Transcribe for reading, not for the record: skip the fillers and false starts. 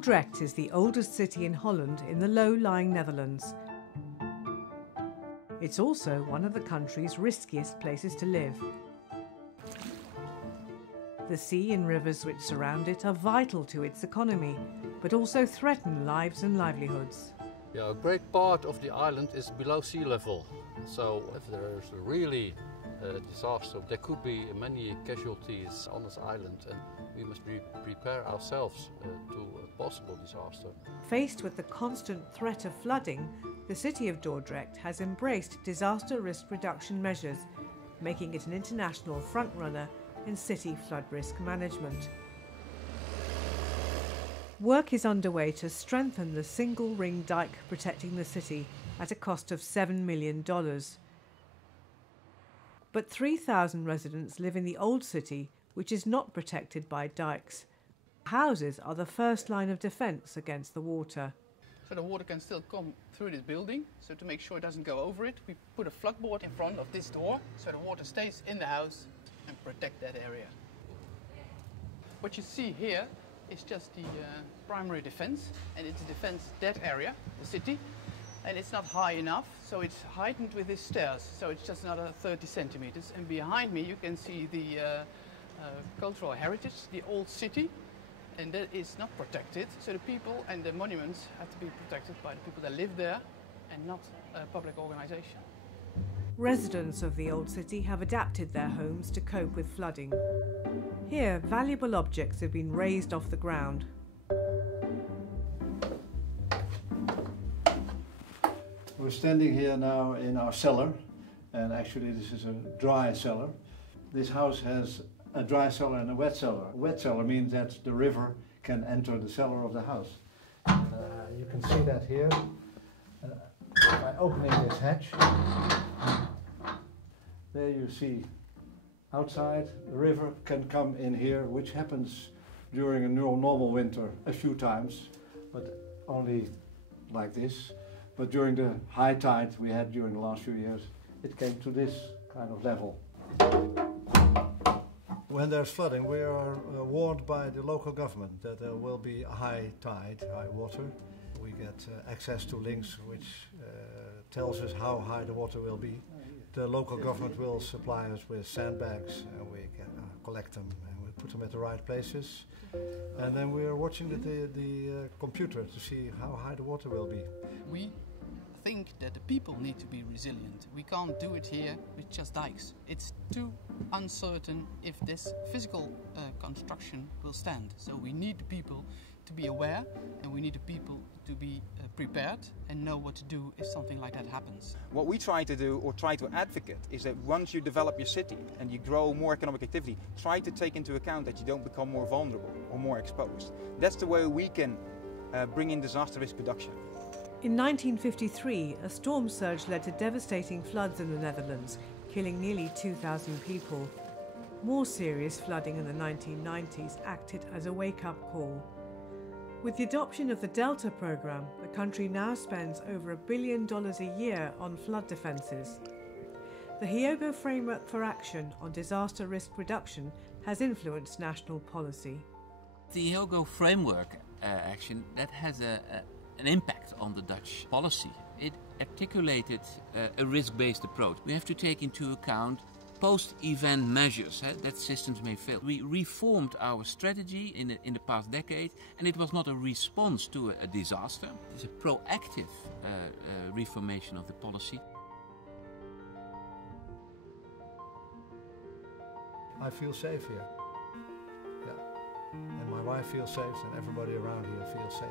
Dordrecht is the oldest city in Holland in the low-lying Netherlands. It's also one of the country's riskiest places to live. The sea and rivers which surround it are vital to its economy, but also threaten lives and livelihoods. Yeah, a great part of the island is below sea level. So if there's really a disaster, there could be many casualties on this island, and we must prepare ourselves to a possible disaster. Faced with the constant threat of flooding, the city of Dordrecht has embraced disaster risk reduction measures, making it an international frontrunner in city flood risk management. Work is underway to strengthen the single ring dike protecting the city at a cost of $7 million. But 3,000 residents live in the old city, which is not protected by dikes. Houses are the first line of defence against the water. So the water can still come through this building, so to make sure it doesn't go over it, we put a floodboard in front of this door, so the water stays in the house and protect that area. What you see here is just the primary defense, and it's defense that area, the city, and it's not high enough, so it's heightened with these stairs, so it's just another 30 centimeters. And behind me you can see the cultural heritage, the old city, and that is not protected, so the people and the monuments have to be protected by the people that live there and not a public organization. Residents of the old city have adapted their homes to cope with flooding. Here, valuable objects have been raised off the ground. We're standing here now in our cellar, and actually this is a dry cellar. This house has a dry cellar and a wet cellar. A wet cellar means that the river can enter the cellar of the house. You can see that here by opening this hatch. There you see outside, the river can come in here, which happens during a normal winter a few times, but only like this. But during the high tide we had during the last few years, it came to this kind of level. When there's flooding, we are warned by the local government that there will be a high tide, high water. We get access to links which tells us how high the water will be. The local government will supply us with sandbags, and we can collect them and we put them at the right places. And then we are watching the computer to see how high the water will be. We think that the people need to be resilient. We can't do it here with just dikes. It's too uncertain if this physical construction will stand. So we need the people to be aware, and we need the people to be prepared and know what to do if something like that happens. What we try to do, or try to advocate, is that once you develop your city and you grow more economic activity, try to take into account that you don't become more vulnerable or more exposed. That's the way we can bring in disaster risk reduction. In 1953, a storm surge led to devastating floods in the Netherlands, killing nearly 2,000 people. More serious flooding in the 1990s acted as a wake-up call. With the adoption of the Delta programme, the country now spends over $1 billion a year on flood defences. The HFA Framework for Action on Disaster Risk Reduction has influenced national policy. The HFA Framework Action, that has an impact on the Dutch policy. It articulated a risk-based approach. We have to take into account post-event measures that systems may fail. We reformed our strategy in the past decade, and it was not a response to a disaster. It's a proactive reformation of the policy. I feel safe here. Yeah. And my wife feels safe, and everybody around here feels safe.